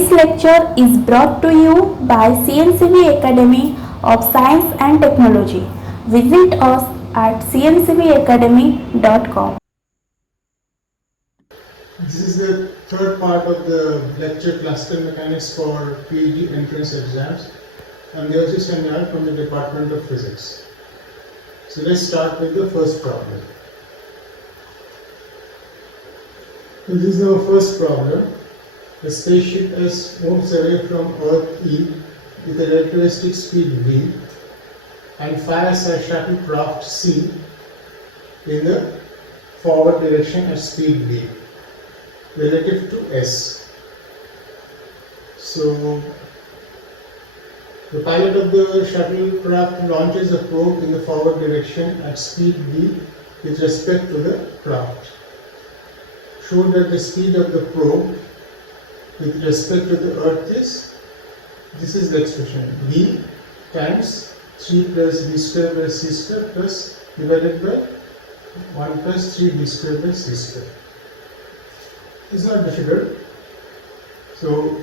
This lecture is brought to you by CNCB Academy of Science and Technology. Visit us at cncbacademy.com. This is the third part of the lecture Classical Mechanics for Ph.D. entrance exams. I'm Ph.D. from the Department of Physics. So let's start with the first problem. So this is our first problem. The spaceship S moves away from Earth E with a relativistic speed v and fires a shuttlecraft C in the forward direction at speed v relative to S. So the pilot of the shuttlecraft launches a probe in the forward direction at speed v with respect to the craft. Show that the speed of the probe with respect to the earth is, this is the expression, v times 3 plus v square by c square plus divided by 1 plus 3 v square by c square. It's not difficult. So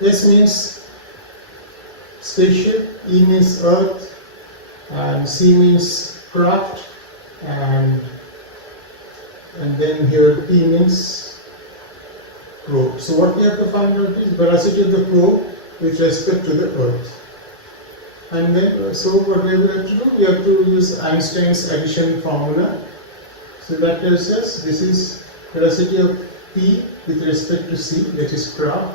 S means spaceship, E means earth, and C means craft, and then here P means probe. So what we have to find out is velocity of the probe with respect to the earth. And then, so what we have to do, we have to use Einstein's addition formula. So that tells us this is velocity of P with respect to C, that is craft,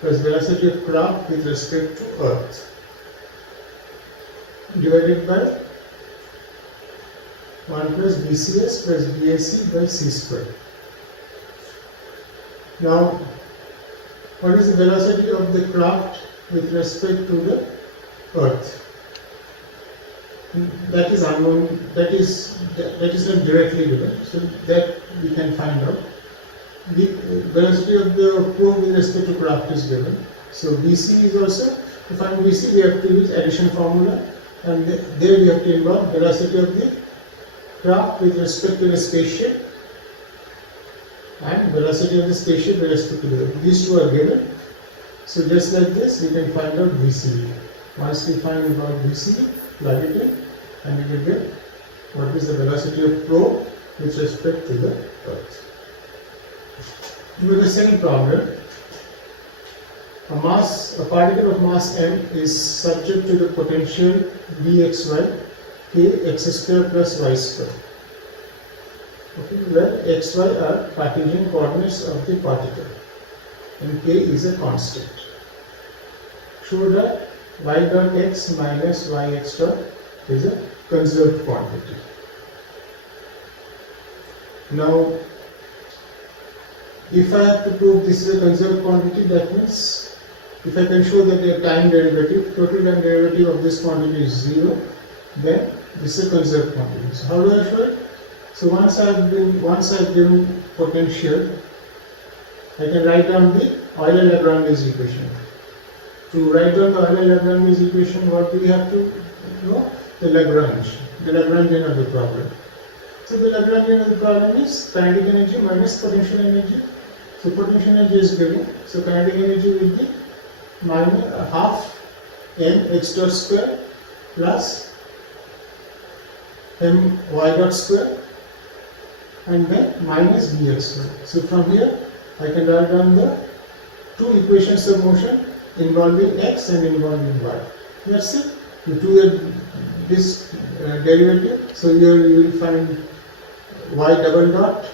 plus velocity of craft with respect to earth, divided by 1 plus BCS plus BAC by C square. Now, what is the velocity of the craft with respect to the earth? That is unknown, that is not directly given, so that we can find out. The velocity of the probe with respect to craft is given. So BC is also, to find BC we have to use addition formula, and there we have to involve velocity of the craft with respect to the spaceship and velocity of the spaceship with respect to the earth. These two are given. So just like this we can find out BCE. Once we find out BCE, plug it in and we will get what is the velocity of probe with respect to the earth. With the second problem, a particle of mass m is subject to the potential Vxy k x square plus y square. Okay, where xy are Cartesian coordinates of the particle and k is a constant. Show that y dot x minus yx dot is a conserved quantity. Now, if I have to prove this is a conserved quantity, that means if I can show that the time derivative, total time derivative of this quantity is 0, then this is a conserved quantity. So how do I show it? So once I've given potential, I can write down the Euler-Lagrange equation. To write down the Euler-Lagrange equation, what do we have to know? The Lagrangian of the problem. So the Lagrangian of the problem is kinetic energy minus potential energy. So potential energy is given. So kinetic energy will be minus half m x dot square plus m y dot square and then minus bx square. So from here I can write down the two equations of motion involving x and involving y. That's it. You do this derivative. So here you will find y double dot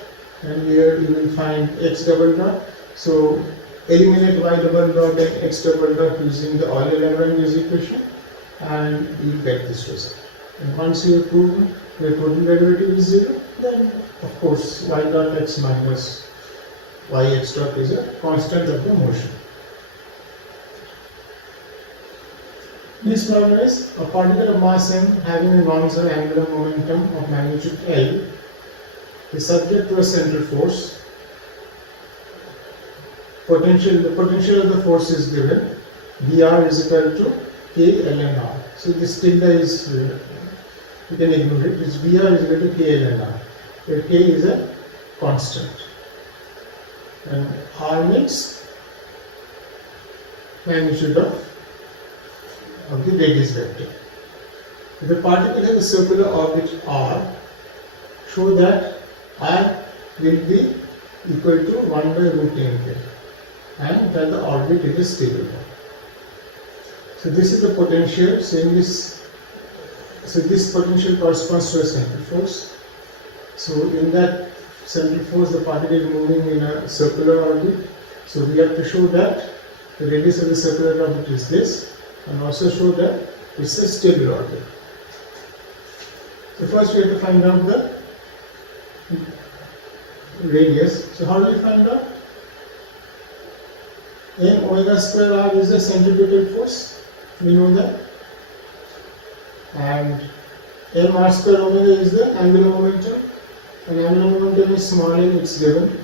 and here you will find x double dot. So eliminate y double dot and x double dot using the Euler-Lagrange equation and you will get this result. And once you have proven the total derivative is 0, then of course y dot x minus yx dot is a constant of the motion. This problem is a particle of mass m having a non-zero angular momentum of magnitude L is subject to a central force. The potential of the force is given. Vr is equal to K ln r. So this tilde is, you can ignore it. This Vr is equal to K ln r. Where K is a constant. And R means magnitude of the radius vector. If a particle has a circular orbit r, show that r will be equal to 1 by root n and that the orbit is a stable one. So this is the potential. So this potential corresponds to a central force. So in that central force, the particle is moving in a circular orbit. So we have to show that the radius of the circular orbit is this, and also show that it's a stable orbit. So first we have to find out the radius. So how do we find out? M omega square r is the centripetal force. We know that. And m r square omega is the angular momentum. And angular momentum is small n, it's given.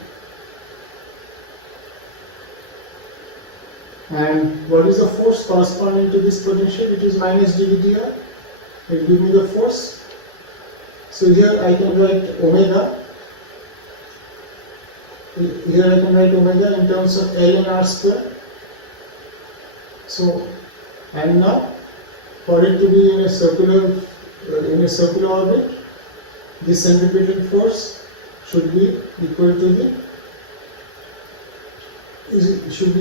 And what is the force corresponding to this potential? It is minus dV/dr. It will give me the force. So here I can write omega. Here I can write omega in terms of ln r square. So, and now for it to be in a circular orbit, this centripetal force should be equal to the force. It should be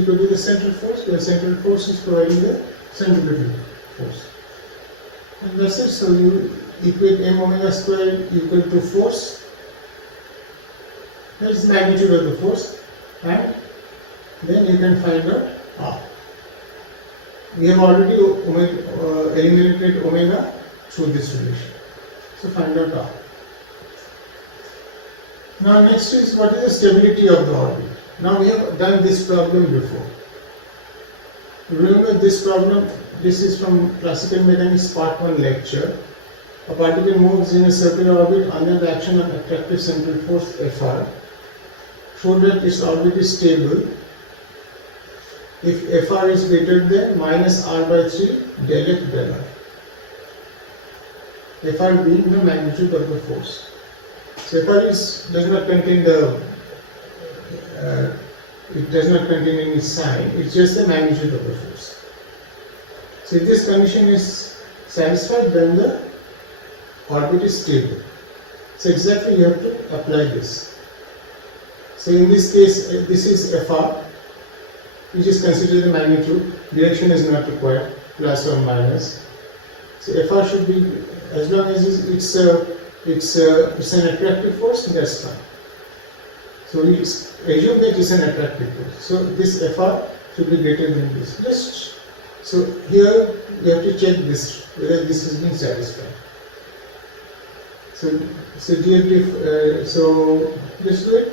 equal to the central force. The central force is providing the centripetal force. And that's it. So you equate m omega square equal to force. That is magnitude of the force, and then you can find out r. We have already eliminated omega through this relation. So find out r. Now next is what is the stability of the orbit. Now we have done this problem before. Remember this problem, this is from Classical Mechanics Part 1 lecture. A particle moves in a circular orbit under the action of attractive central force Fr. Show that its orbit is stable if Fr is greater than minus r by 3 del f del r. Fr being the magnitude of the force. So Fr does not contain any sign, it's just the magnitude of the force. So if this condition is satisfied, then the orbit is stable. So exactly you have to apply this. So in this case, this is Fr. You just consider the magnitude, direction is not required, plus or minus. So Fr should be, as long as it's an attractive force, that's fine. So we assume that it's an attractive force. So this Fr should be greater than this. So here you have to check this, whether this has been satisfied. So let's do it.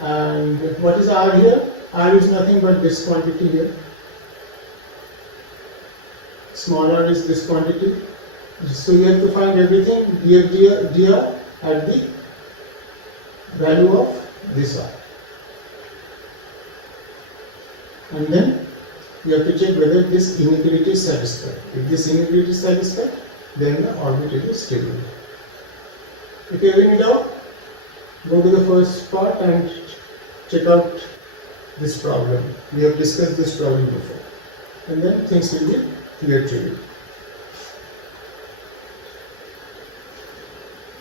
And what is R here? R is nothing but this quantity here. Small r is this quantity. So you have to find everything dr at the value of this r. And then you have to check whether this inequality is satisfied. If this inequality is satisfied, then the orbit is stable. If you have any doubt, go to the first part and check out this problem. We have discussed this problem before. And then things will be clear to you.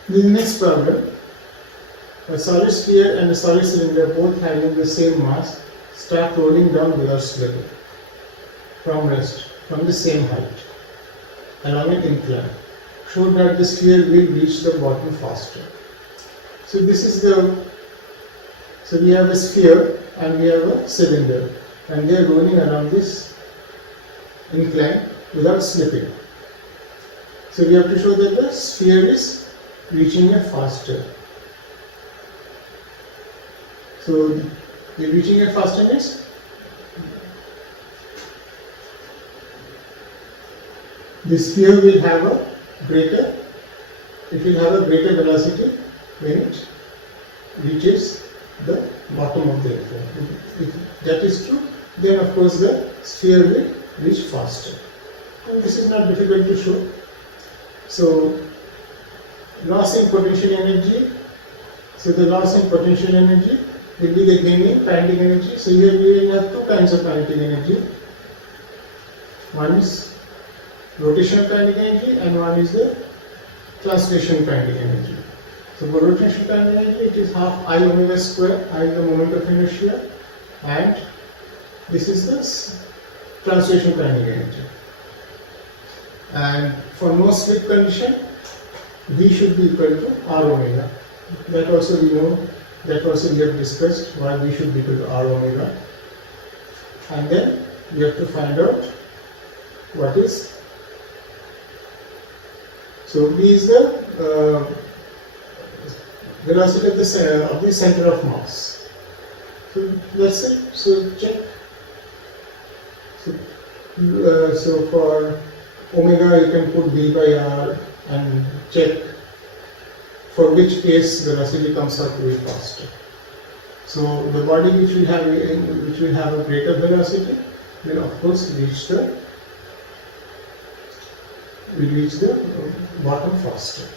The next problem, a solid sphere and a solid cylinder both having the same mass start rolling down without slipping from rest from the same height along an incline. Show that the sphere will reach the bottom faster. So this is so we have a sphere and we have a cylinder, and they are rolling around this incline without slipping. So we have to show that the sphere is reaching it faster. So the reaching it faster means the sphere will have a greater velocity when it reaches the bottom of the incline. If that is true, then of course the sphere will reach faster. And this is not difficult to show. So loss in potential energy. So the loss in potential energy will be the gaining kinetic energy. So here we will have two kinds of kinetic energy. One is rotational kinetic energy and one is the translation kinetic energy. So for rotational kinetic energy, it is half I omega square. I is the moment of inertia, and this is the translation kinetic energy. And for no slip condition, V should be equal to R omega. That also we know, that also we have discussed why V should be equal to R omega. And then we have to find out what is. So V is the velocity of the center of mass. So that's it. So check. So for omega you can put V by R and check for which case velocity comes out to be faster. So the body which will have a greater velocity will of course reach the bottom faster.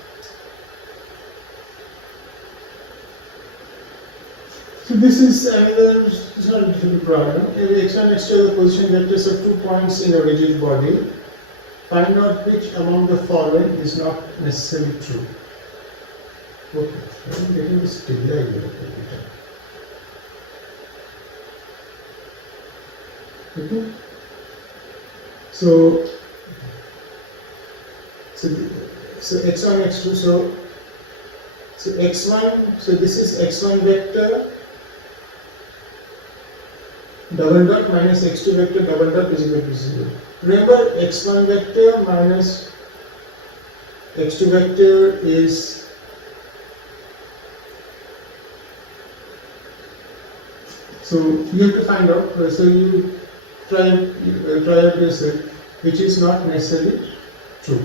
So this is another, it's not a difficult problem. X1, X2 are the position vectors of 2 points in a rigid body. Find out which among the following is not necessarily true. Okay, I'm getting this delay here. Okay. So x1, x2, so x1, so this is x1 vector double dot minus x2 vector double dot is equal to 0. Remember, x1 vector minus x2 vector is so you have to find out. So you try out yourself which is not necessarily true.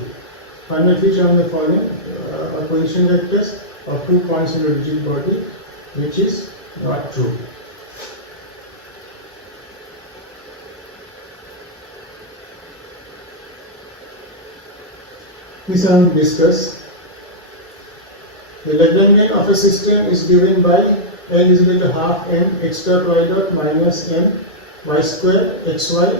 Find out which among the following are position vectors of 2 points in a rigid body which is not true. This I want to discuss. The Lagrangian of a system is given by L is equal to half m x dot y dot minus m y square xy.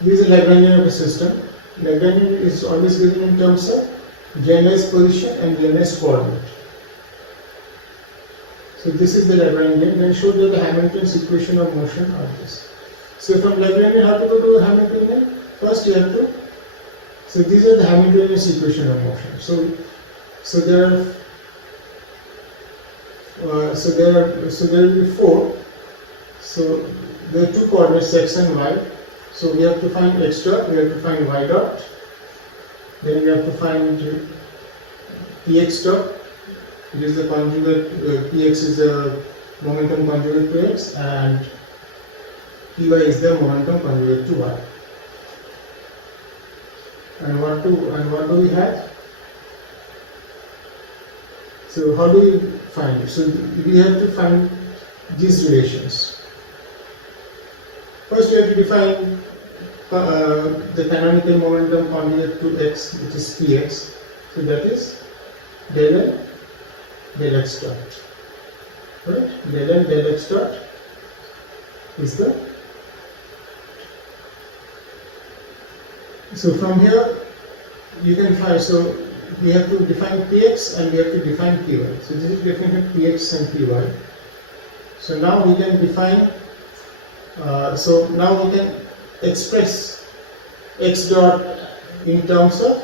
This is the Lagrangian of a system. Lagrangian is always given in terms of generalized position and generalized coordinate. So this is the Lagrangian. Then show that the Hamilton's equation of motion are this. So from Lagrangian, how to go to Hamiltonian? First you have to. So these are the Hamiltonian equation of motion. So there will be 4. So there are 2 coordinates x and y. So we have to find x dot, we have to find y dot. Then we have to find px dot, which is the conjugate. Px is the momentum conjugate to x, and py is the momentum conjugate to y. And what do we have? So how do we find it? So we have to find these relations. First we have to define the canonical momentum conjugate to x, which is px. So that is del n del x dot. Right? Del n del x dot is the. So from here you can find, so we have to define px and we have to define py. So this is definition of px and py. So now we can define, so now we can express x dot in terms of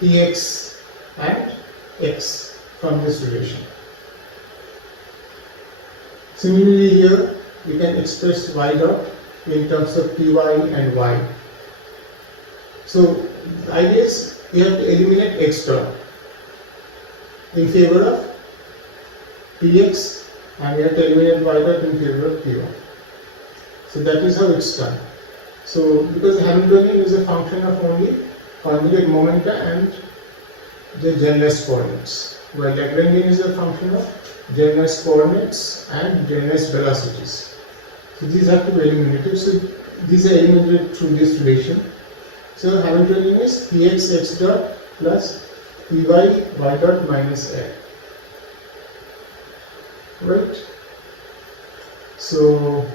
px and x from this relation. Similarly here we can express y dot in terms of py and y. So the idea is you have to eliminate x dot in favor of px and you have to eliminate y dot in favor of py. So that is how it's done. So because Hamiltonian is a function of only conjugate momenta and the generalized coordinates, while Lagrangian is a function of generalized coordinates and generalized velocities. So these have to be eliminated. So these are eliminated through this relation. So Hamiltonian is px x dot plus py y dot minus a. right? So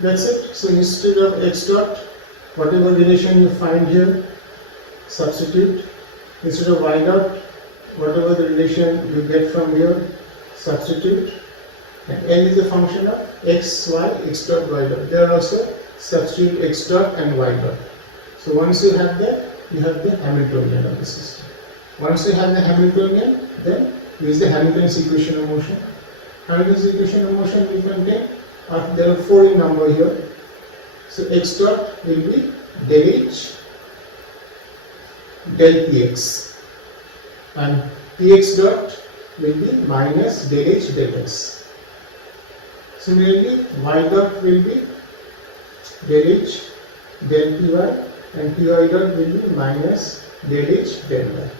that's it. So instead of x dot, whatever relation you find here, substitute. Instead of y dot, whatever the relation you get from here, substitute. And n is a function of x, y, x dot, y dot. There also substitute x dot and y dot. So once you have that, you have the Hamiltonian of the system. Once you have the Hamiltonian, then use the Hamilton's equation of motion. Hamilton's equation of motion will contain, there are 4 in number here. So x dot will be del h del px, and px dot will be minus del h del x. Similarly, y dot will be del h del py, and py dot will be minus del h del y.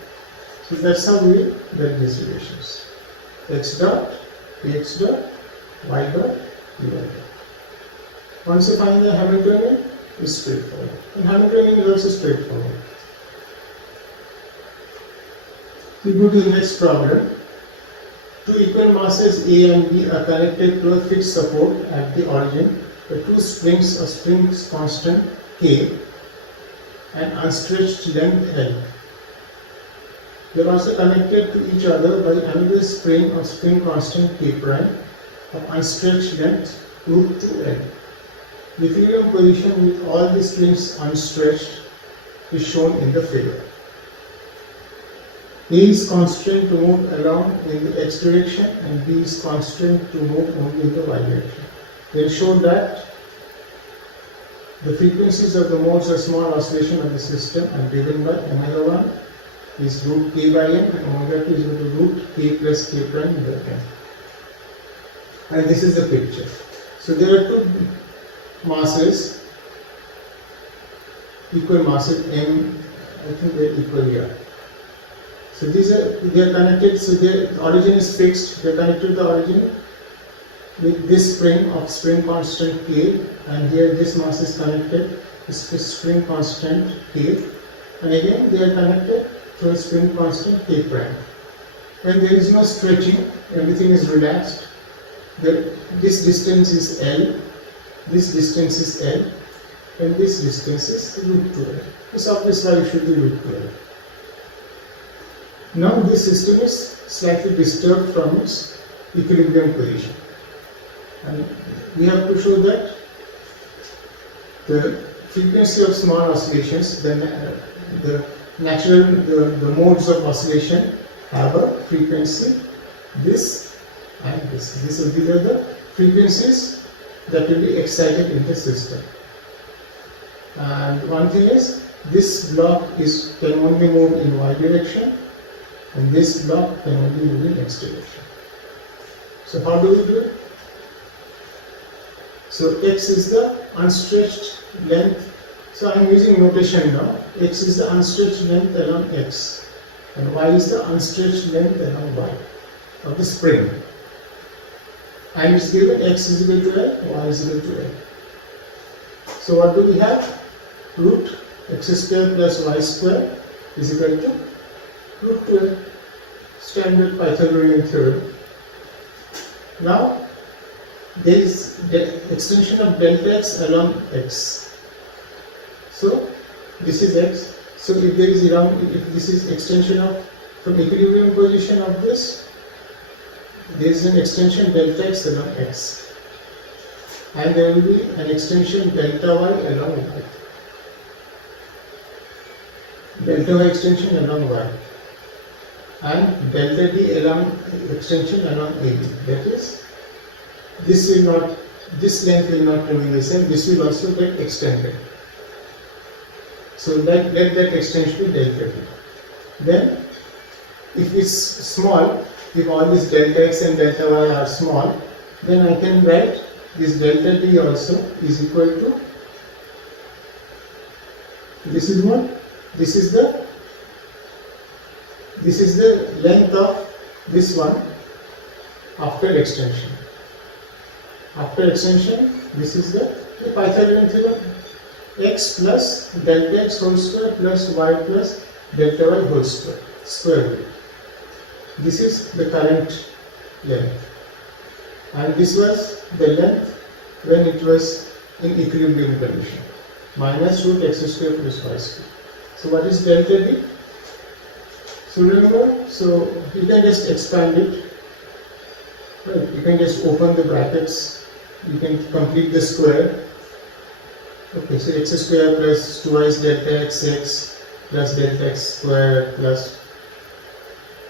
So that's how we get these relations. X dot, px dot, y dot, py dot. Once you find the Hamiltonian, it's straightforward. And Hamiltonian is also straightforward. We go to the next problem. Two equal masses A and B are connected to a fixed support at the origin. The two springs of springs constant K and unstretched length L. They are also connected to each other by another spring of spring constant K prime of unstretched length root 2L. The equilibrium position with all the springs unstretched is shown in the figure. A is constrained to move along in the x direction and B is constrained to move only in the y direction. They show that the frequencies of the modes of small oscillation of the system are given by omega 1 is root k by m and omega 2 is equal to root k plus k prime by m. And this is the picture. So there are two masses, equal masses m, I think they are equal here. So they are connected, so the origin is fixed, they are connected to the origin with this spring of spring constant K, and here this mass is connected to spring constant K, and again they are connected to a spring constant K prime. And there is no stretching, everything is relaxed. This distance is L, this distance is L, and this distance is root 2L. This obvious value should be root 2L. Now this system is slightly disturbed from its equilibrium position, and we have to show that the frequency of small oscillations, the modes of oscillation have a frequency this and this. This will be the frequencies that will be excited in the system. And one thing is, this block can only move in y direction, and this block can only move in x direction. So how do we do it? So x is the unstretched length. So I am using notation now. X is the unstretched length along x, and y is the unstretched length along y of the spring. And it's given x is equal to L, y is equal to L. So what do we have? Root x square plus y square is equal to root 2L, standard Pythagorean theorem. Now there is the extension of delta x along x. So this is x. So if there is if this is extension of from equilibrium position of this, there is an extension delta x along x, and there will be an extension delta y along y. Delta y extension along y, and delta d along extension along AB. That is, this length will not remain the same. This will also get extended. So let that extend to delta d. Then, if it's small, if all this delta x and delta y are small, then I can write this delta d also is equal to, this is what? This is the length of this one after extension. After extension, this is the Pythagorean theorem. X plus delta x whole square plus y plus delta y whole square root. This is the current length. and this was the length when it was in equilibrium condition, minus root x square plus y square. So what is delta D? So remember, so you can just expand it, right? You can just open the brackets, you can complete the square. Okay, so x square plus 2y delta x plus delta x square plus,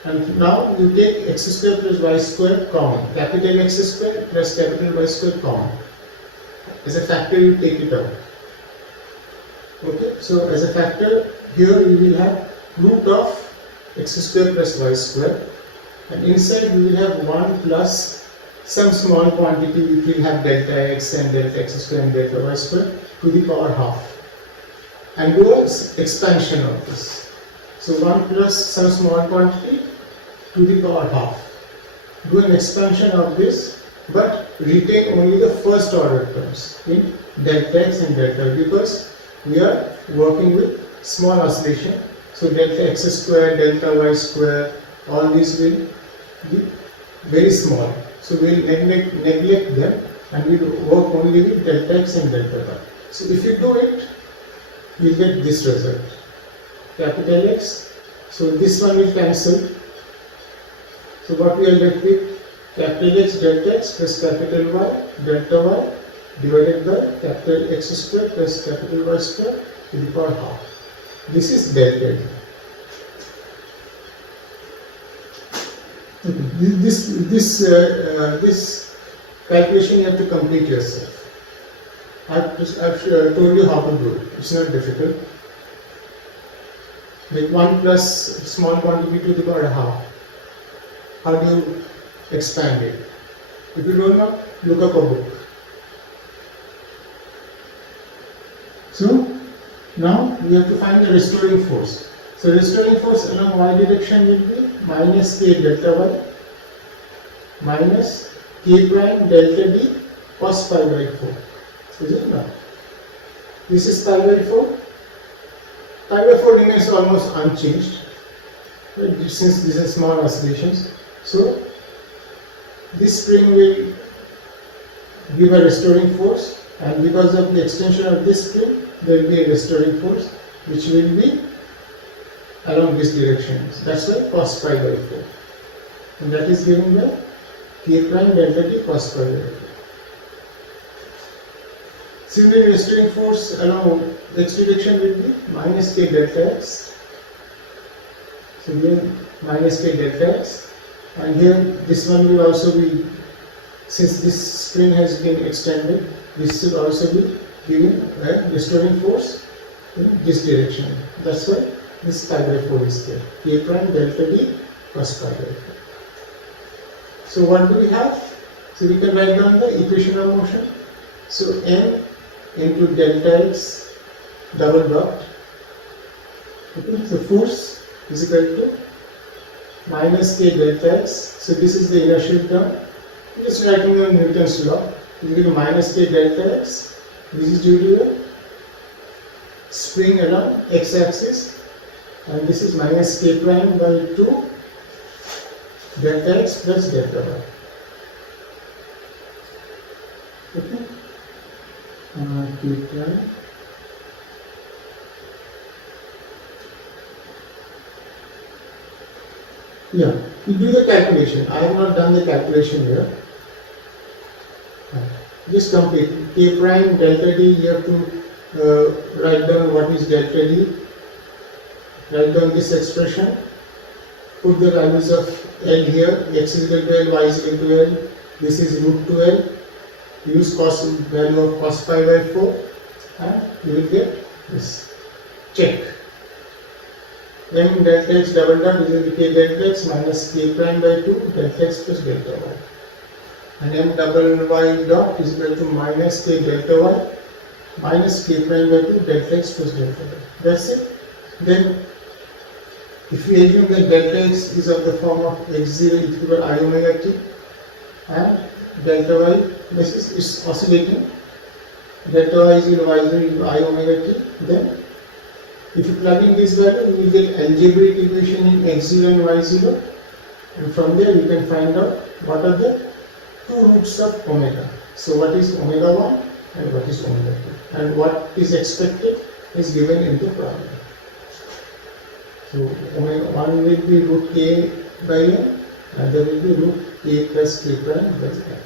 and now you take x square plus y square common, capital X square plus capital Y square common. As a factor you take it out. Okay, so as a factor here you will have root of x square plus y square, and inside we will have 1 plus some small quantity which will have delta x and delta x square and delta y square to the power half, and do an expansion of this. So 1 plus some small quantity to the power half. Do an expansion of this, but retain only the first order terms in delta x and delta y, because we are working with small oscillation. So delta x square, delta y square, all these will be very small. So we will neglect them and we will work only with delta x and delta y. So if you do it, you will get this result. Capital X, so this one will cancel. So what we are left with, capital X delta x plus capital Y delta y divided by capital X square plus capital Y square to the power half. This is delta D. This calculation you have to complete yourself. I've told you how to do it. It's not difficult. Like 1 plus small quantity to the power half. How do you expand it? If you don't know, look up a book. So now we have to find the restoring force. So restoring force along y direction will be minus k delta y minus k prime delta d cos pi by 4. Is it not? This is pi by 4. Pi by 4 remains almost unchanged, right? Since these are small oscillations. So this spring will give a restoring force, and because of the extension of this spring, there will be a restoring force which will be along this direction. That's why cos pi by 4. And that is given by k prime delta t cos pi by 4. Similarly, restoring force along x direction will be minus k delta x. So here minus k delta x, and here this one will also be, since this spring has been extended, this should also be giving a restoring force in this direction. That's why this pi by 4 is there. K prime delta d cos pi by 4. So what do we have? So we can write down the equation of motion. So m into delta x double dot. Okay, so force is equal to minus k delta x. So this is the inertial term. Just writing down Newton's law. Is equal to minus k delta x. This is due to the spring along x axis, and this is minus k prime by 2 delta x plus delta y. Okay. K prime. Yeah, you do the calculation. I have not done the calculation here. Just complete. K prime delta d, you have to write down what is delta d. Write down this expression. Put the values of L here. X is equal to L, Y is equal to L. This is root 2L. Use cos value of cos pi by 4, and you will get this. Check. M delta x double dot is equal to k delta x minus k prime by 2 delta x plus delta y. And m double y dot is equal to minus k delta y minus k prime by 2 delta x plus delta y. That's it. Then if we assume that delta x is of the form of x0 equal to I omega t, and delta y, this is oscillating, delta y is equal to y0 equal to I omega t, then if you plug in this value, you will get algebraic equation in x0 and y0, and from there you can find out what are the two roots of omega. So what is omega 1 and what is omega 2? And what is expected is given in the problem. So omega 1 will be root k by n, and there will be root k plus k prime by n.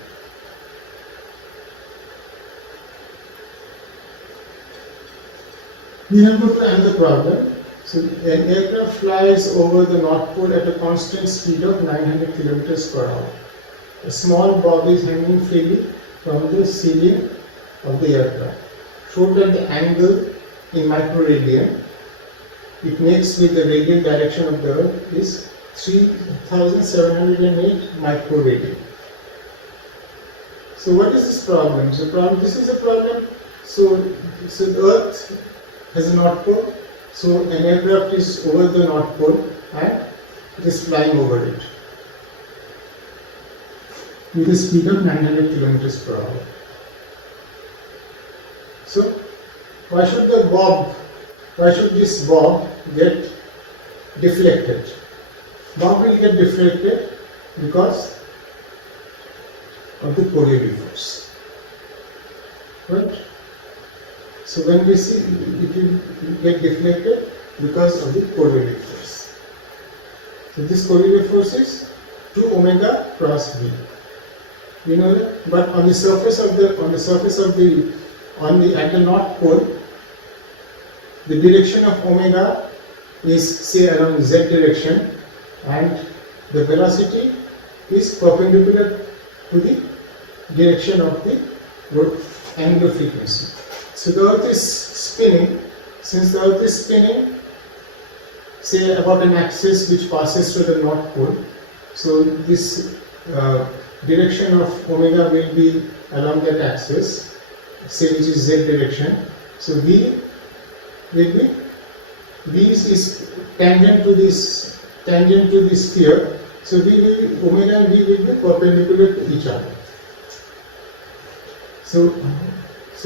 We have got another problem. So an aircraft flies over the North Pole at a constant speed of 900 kilometers per hour. A small bob is hanging freely from the ceiling of the aircraft. Show that the angle in microradian it makes with the radial direction of the Earth is 3708 microradian. So what is this problem? This is a problem. So the Earth has a North Pole. So an aircraft is over the North Pole and it is flying over it with a speed of 900 kilometers per hour. So why should this bob get deflected? Bob will get deflected because of the Coriolis force. Right? So when we see it will get deflected because of the Coriolis force. So this Coriolis force is 2 omega cross v. You know that? But on the surface of the at the North Pole, the direction of omega is say along z direction, and the velocity is perpendicular to the direction of the angular frequency. So the Earth is spinning. Since the Earth is spinning, say about an axis which passes to the North Pole, so this direction of omega will be along that axis, say which is z direction. So v is tangent to this sphere. So omega and v will be perpendicular to each other. So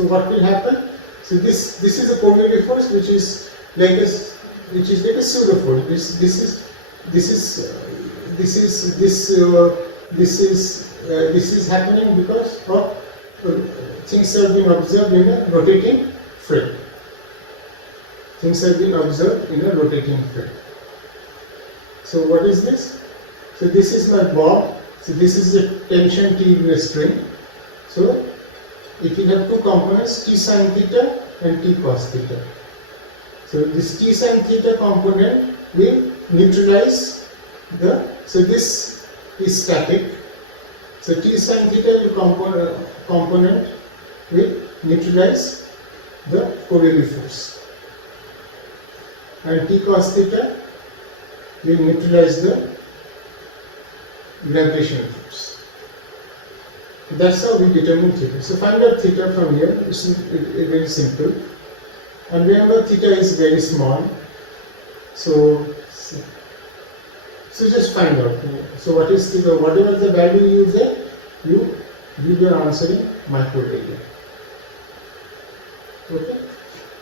what will happen? So this is a Coriolis force which is like a pseudo force. This is happening because of things have been observed in a rotating frame. So what is this? So this is my bob. So this is the tension T in the string. So it will have two components, T sin theta and T cos theta. So this T sin theta component will neutralize so this is static. So T sin theta component will neutralize the Coriolis force, and T cos theta will neutralize the gravitational force. That's how we determine theta. So find out theta from here. It's very simple. And remember, theta is very small. So just find out. So what is theta? Whatever the value you get, you give your answer in microradian. Okay.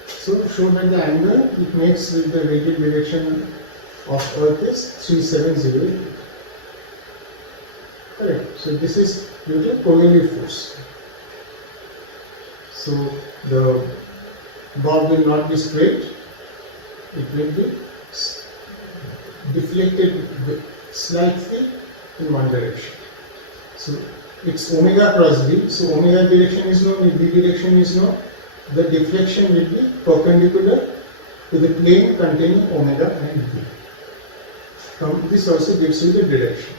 So show that the angle it makes with the radial direction of Earth is 3708. Correct. So this is due to Coriolis force. So the bob will not be straight, it will be deflected slightly in one direction. So it's omega cross v. So omega direction is known, v direction is known. The deflection will be perpendicular to the plane containing omega and v. From this also gives you the direction.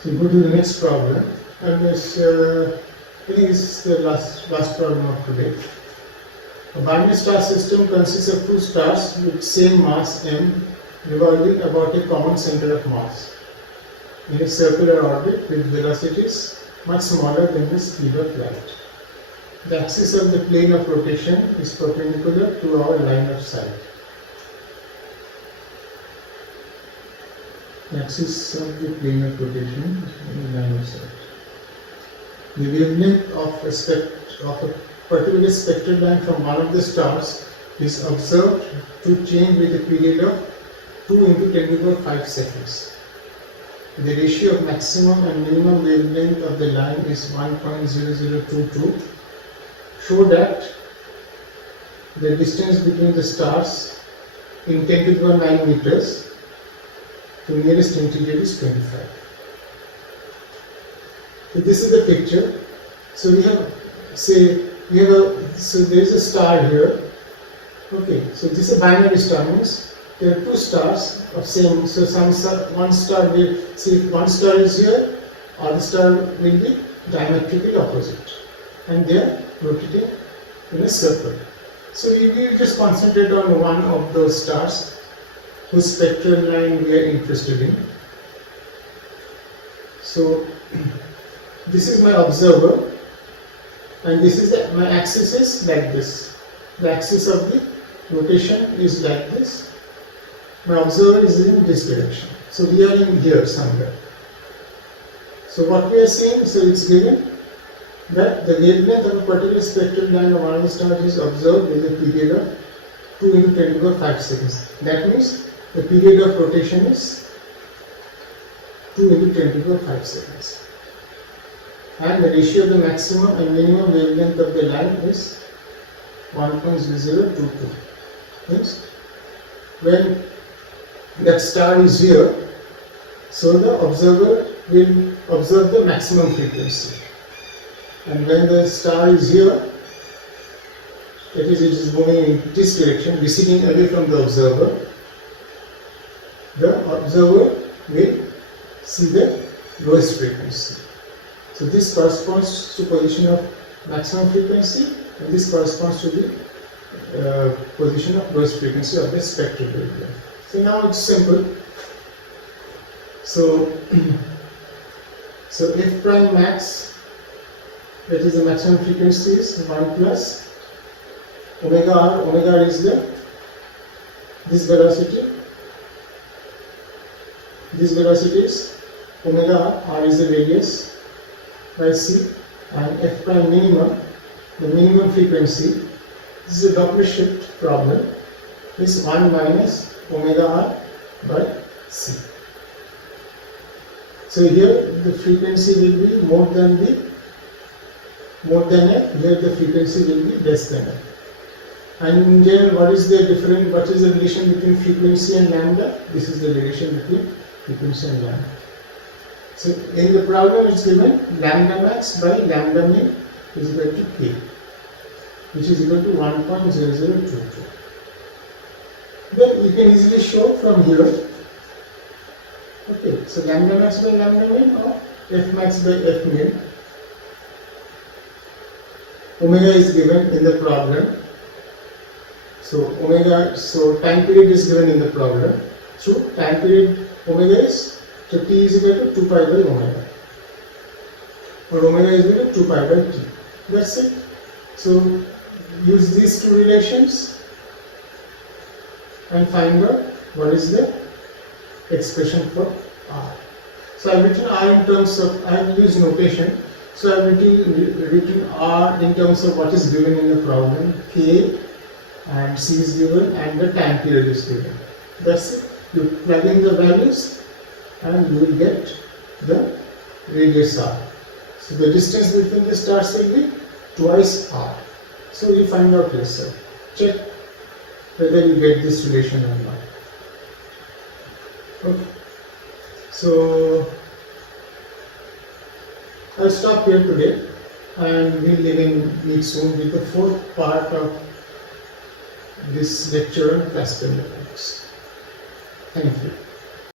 So go to the next problem, and this I think this is the last problem of today. A binary star system consists of two stars with same mass m revolving about a common center of mass in a circular orbit with velocities much smaller than the speed of light. The axis of the plane of rotation is perpendicular to our line of sight. Axis of the plane of rotation is line of sight. The wavelength of a particular spectral line from one of the stars is observed to change with a period of 2 into 10 to the power 5 seconds. The ratio of maximum and minimum wavelength of the line is 1.0022. Show that the distance between the stars in 10 to the power 9 meters to nearest integer is 25. So this is the picture. So we have, so there is a star here. Okay, so this is a binary star, means there are two stars of same. So one star will, see, if one star is here, other star will be diametrically opposite, and they are rotating in a circle. So we will just concentrate on one of those stars whose spectral line we are interested in. So this is my observer, and this is my axis is like this. The axis of the rotation is like this. My observer is in this direction. So we are in here somewhere. So what we are seeing, so it's given that the wavelength of a particular spectral line of one of the stars is observed with a period of 2 into 10 to the power 5 seconds. That means the period of rotation is 2 into 10 to the power 5 seconds. And the ratio of the maximum and minimum wavelength of the line is 1.0022. Means when that star is here, so the observer will observe the maximum frequency. And when the star is here, that is, it is moving in this direction, receding away from the observer will see the lowest frequency. So this corresponds to position of maximum frequency, and this corresponds to the position of lowest frequency of the spectral wavelength. So now it's simple. So f prime max, that is the maximum frequency, is 1 plus omega r. Omega r is this velocity. This velocity is omega r. R is the radius by c, and f prime minimum, the minimum frequency. This is a Doppler shift problem. Is 1 minus omega r by c. So here the frequency will be more than f. Here the frequency will be less than f. And in general, what is the relation between frequency and lambda? This is the relation between frequency and lambda. So in the problem it's given lambda max by lambda min is equal to k, which is equal to 1.0022. Then you can easily show from here. Okay, so lambda max by lambda min or f max by f min. Omega is given in the problem. So time period is given in the problem. So time period omega is, so t is equal to 2 pi by omega, or omega is equal to 2 pi by t. That's it. So use these two relations and find out what is the expression for r. So I have written r in terms of, I have used notation. So I have written r in terms of what is given in the problem, k and c is given, and the time period is given. That's it. You plug in the values and you will get the radius r. So the distance between the stars will be twice r. So you find out yourself. Check whether you get this relation or not. Okay. So I'll stop here today, and we'll meet soon with the fourth part of this lecture on classical mechanics. Thank you.